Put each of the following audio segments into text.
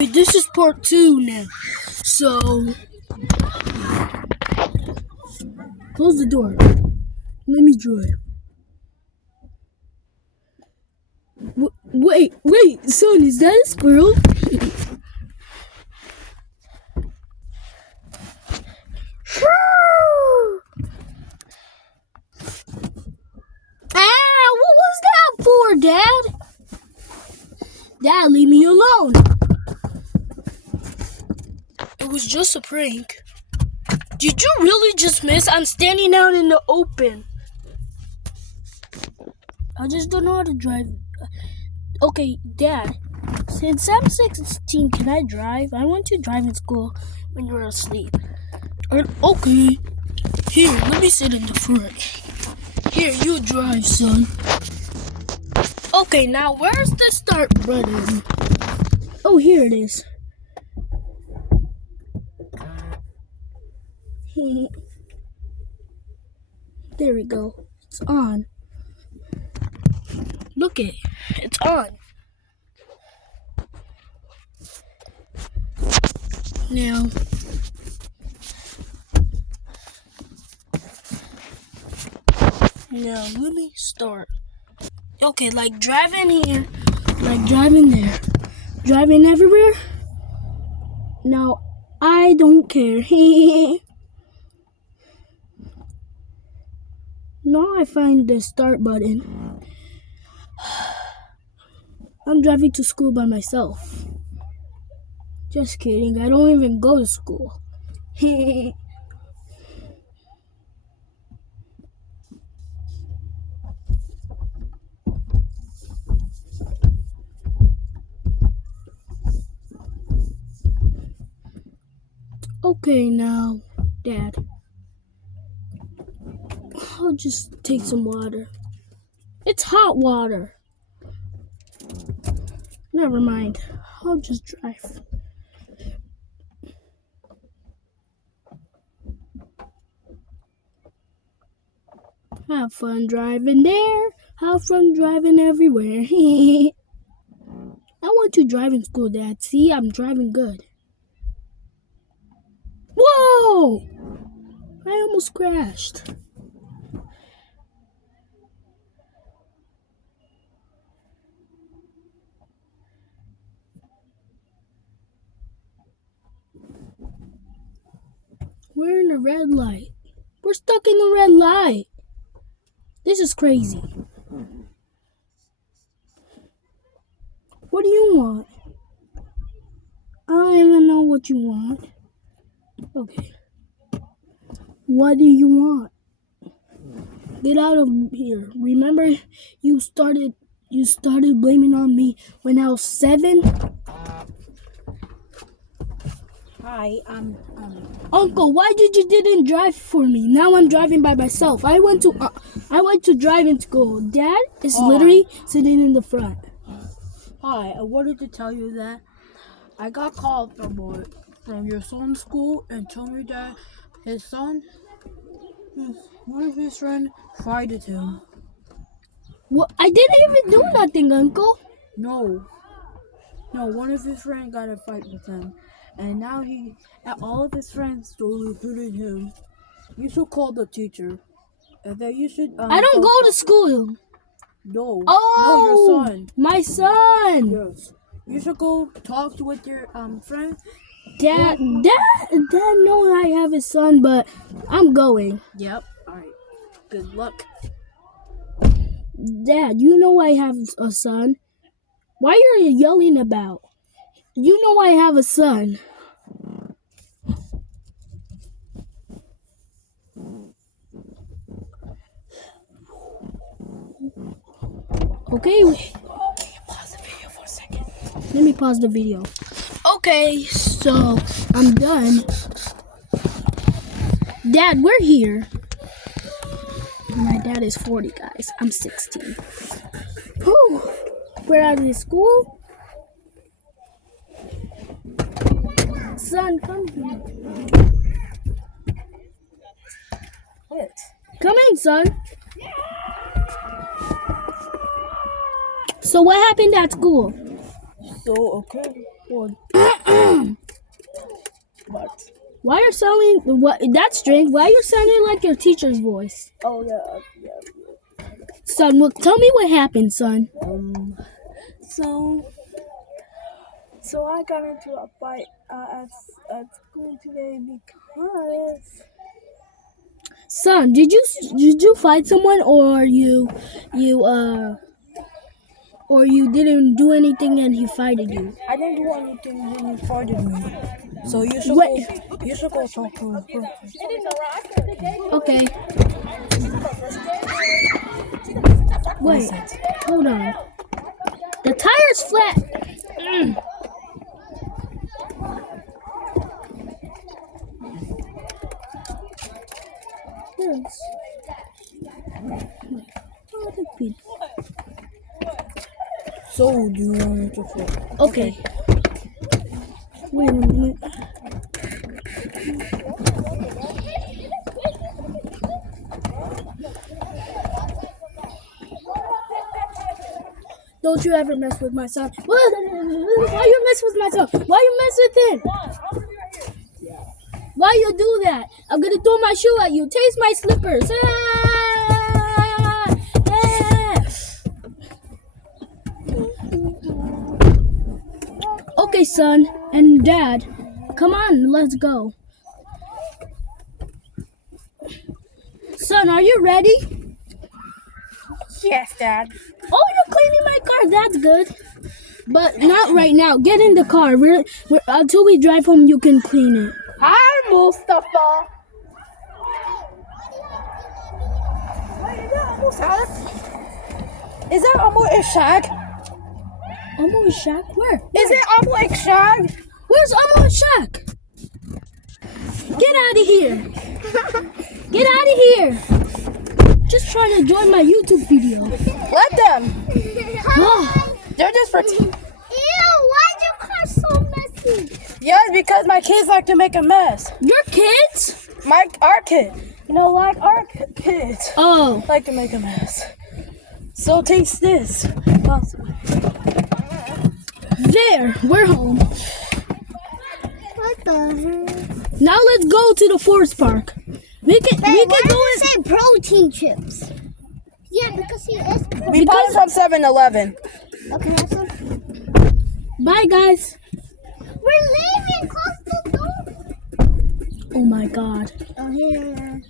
This is part 2 now. So, close the door. Let me drive. Wait, son, is that a squirrel? What was that for, Dad? Dad, leave me alone. It was just a prank. Did you really just miss? I'm standing out in the open. I just don't know how to drive. Okay, Dad, since I'm 16, can I drive? I went to driving school when you were asleep. Okay. Here, let me sit in the front. Here, you drive, son. Okay, now where's the start button? Oh, here it is. There we go. It's on. Look it. It's on. Now, let me start. Okay, like driving here, like driving there, driving everywhere. Now, I don't care. Now I find the start button. I'm driving to school by myself. Just kidding, I don't even go to school. Okay, now, Dad. I'll just take some water. It's hot water. Never mind. I'll just drive. Have fun driving there. Have fun driving everywhere. I went to driving school, Dad. See, I'm driving good. Whoa! I almost crashed. We're in a red light. We're stuck in the red light. This is crazy. What do you want? I don't even know what you want. Okay. What do you want? Get out of here. Remember you started blaming on me when I was 7? Hi, Uncle, why didn't drive for me? Now I'm driving by myself. I went to driving school. Dad is literally sitting in the front. Hi, I wanted to tell you that I got called from your son's school and told me that one of his friends fighted him. What? I didn't even do nothing, Uncle. No, one of his friends got a fight with him, and now all of his friends started hitting him. You should call the teacher, and then you should. I don't go to school. No. Oh, no, your son. My son. Yes. You should go talk with your friend. Dad knows I have a son, but I'm going. Yep. All right. Good luck. Dad, you know I have a son. Why are you yelling about? You know I have a son. Okay. Pause the video for a second. Let me pause the video. Okay, so I'm done. Dad, we're here. My dad is 40, guys. I'm 16. Whew. We're out of the school. Son, come here. What? Come in, son. So what happened at school? So, okay. What? What? Why are you sounding? What? That's strange. Why are you sounding like your teacher's voice? Oh yeah. Son, look, tell me what happened, son. So I got into a fight at school today because Son, did you fight someone or you didn't do anything and he fighted you? I didn't do anything when you fighted me. So you should go talk to him first. Okay. Wait, hold on. The tire's flat. Yes. So do you want to fight? Okay. Wait a minute. Don't you ever mess with my son. Why you mess with my son? Why you mess with him? Why you do that? I'm gonna throw my shoe at you. Taste my slippers. Ah! Ah! Okay, son and dad, come on, let's go. Son, are you ready? Yes, Dad. Oh, you're cleaning my car. That's good. But not right now. Get in the car. Until we drive home, you can clean it. Hi, Mustafa. Wait, is that Mustafa? Is that Amu Ishaq? Amu Ishaq? Where? Is it Amu Ishaq? Where's Amu Ishaq? Get out of here. Get out of here. Just trying to join my YouTube video. Let them. Oh. They're just for. Ew, why's your car so messy? Yes, because my kids like to make a mess. Your kids? Our kid. You know, like our kids Oh. like to make a mess. So taste this. There. We're home. What the heck? Now let's go to the forest park. We can Why go does in. it say protein chips? Yeah, because he is protein. We bought it from 7-Eleven. Okay, have some. Bye, guys. We're leaving. Close the door. Oh my God. Oh, here.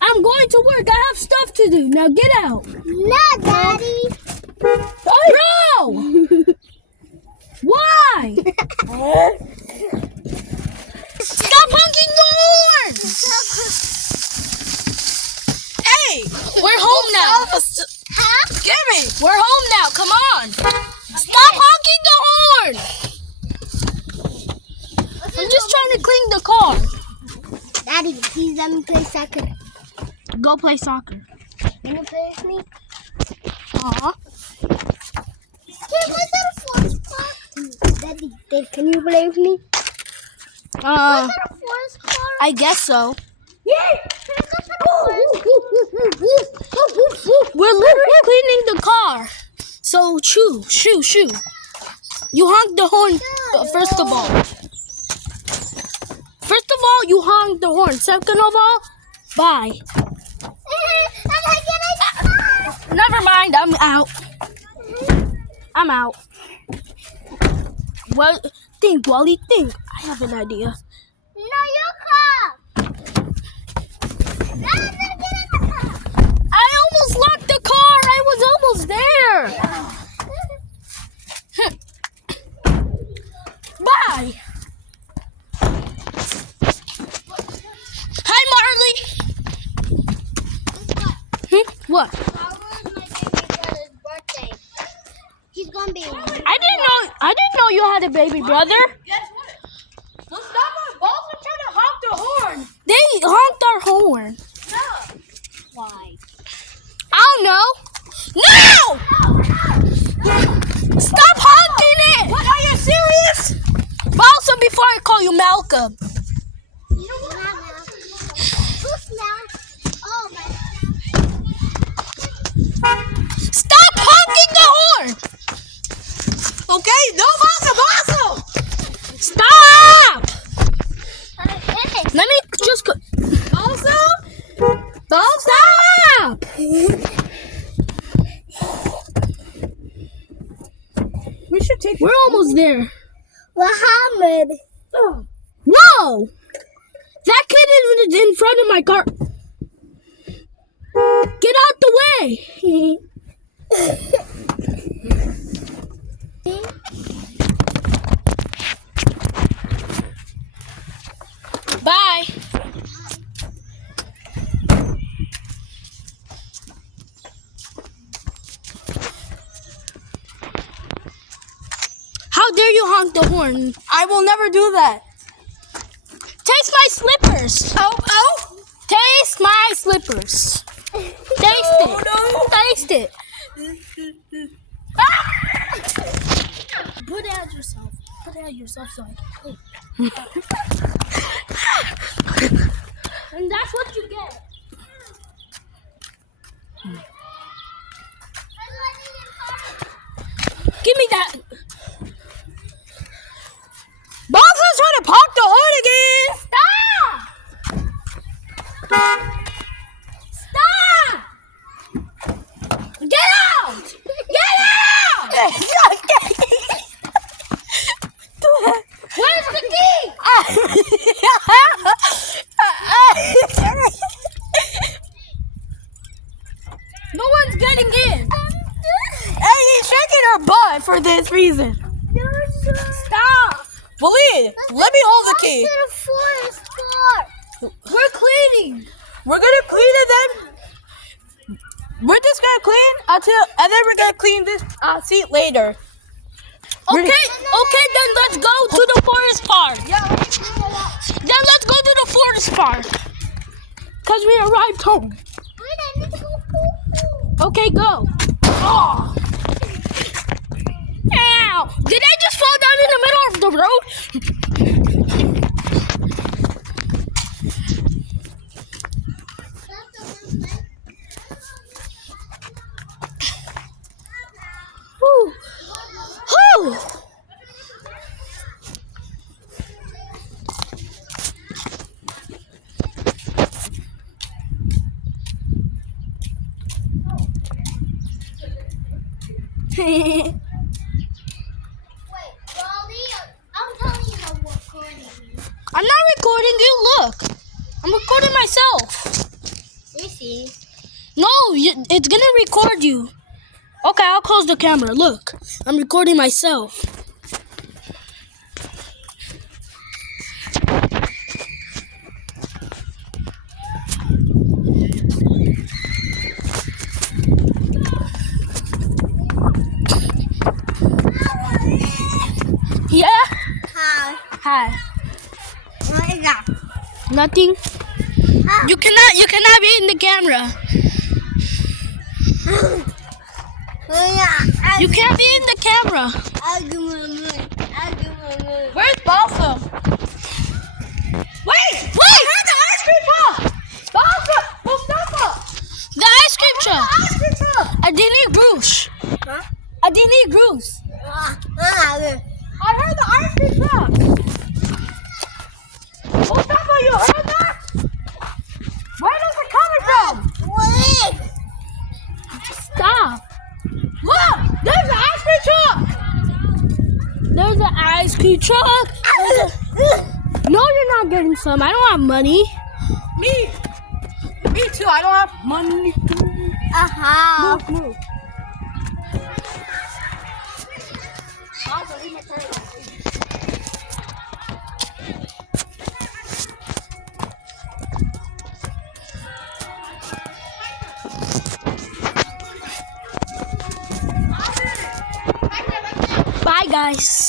I'm going to work. I have stuff to do. Now get out. No, Daddy. Bro! Why? Stop honking the horn! Hey, we're home now. Huh? Give me. We're home now. Come on. Stop honking the horn. I'm just trying to clean the car. Daddy, please let me play soccer. Go play soccer. Can you play with me? Aw. Can I go to the forest park? Daddy, can you play with me? Can I go to the forest park? I guess so. Yeah. Can I go to the forest? We're literally cleaning the car. So shoo. You honk the horn first of all. First of all, you honk the horn. Second of all, bye. Never mind, I'm out. I'm out. Well, think, Wally, think. I have an idea. No, you come. Get in the car. I almost locked the car. I was almost there. Bye. Hi, Marley. What? Tomorrow is my baby brother's birthday. He's gonna be. I didn't know you had a baby brother. Guess what? Mustafa.Balsam trying to honk the horn. They honked our horn. No. Why? I don't know. No! Stop honking it! What? Are you serious? Balsam, before I call you Malcolm. You don't want now. Who's now? Oh my. Stop honking the horn! Okay? No Balsam! Stop! Okay. Let me just go. Balsam? Stop! We should take. We're almost there. Muhammad. No! That kid is in front of my car. Get out the way! Bye. How dare you honk the horn? I will never do that. Taste my slippers. Oh! Taste my slippers. Taste it. No. Taste it. Put it out yourself. Put it out yourself so I can And that's what you get. Give me that. Balsam's trying to park the horn again. Stop! Stop! Get out! Get out! Where's the key? No one's getting in. Hey, he's shaking her butt for this reason. Stop! Waleed, let me hold the key. To the forest car. We're cleaning. We're gonna clean it then. We're just gonna clean and then we're gonna clean this seat later. Okay, then let's go to the forest park. Then let's go to the forest park. Because we arrived home. Wait, I need to go poo-poo. Okay, go. Oh. Ow! Did I just fall down in the middle of the road? Whew. Whew. Wait, Baldy, I'm telling you how recording you. I'm not recording you, look. I'm recording myself. You see? No, it's gonna record you. Okay, I'll close the camera. Look, I'm recording myself. Yeah? How? Hi. What is that? Nothing. How? You cannot be in the camera. You can't be in the camera. Where's Balsam? Wait! Wait! The ice cream truck! Balsam! Mustafa! The ice cream truck. Ice cream truck! I didn't eat Bruce. Huh? I didn't eat Bruce. I heard the ice cream truck! Mustafa, you heard that? Where is it coming from? Stop. Look! There's the ice cream truck! There's an ice cream truck. No, you're not getting some. I don't have money. Me too, I don't have money. Move. Balsam, leave my car. Bye, guys.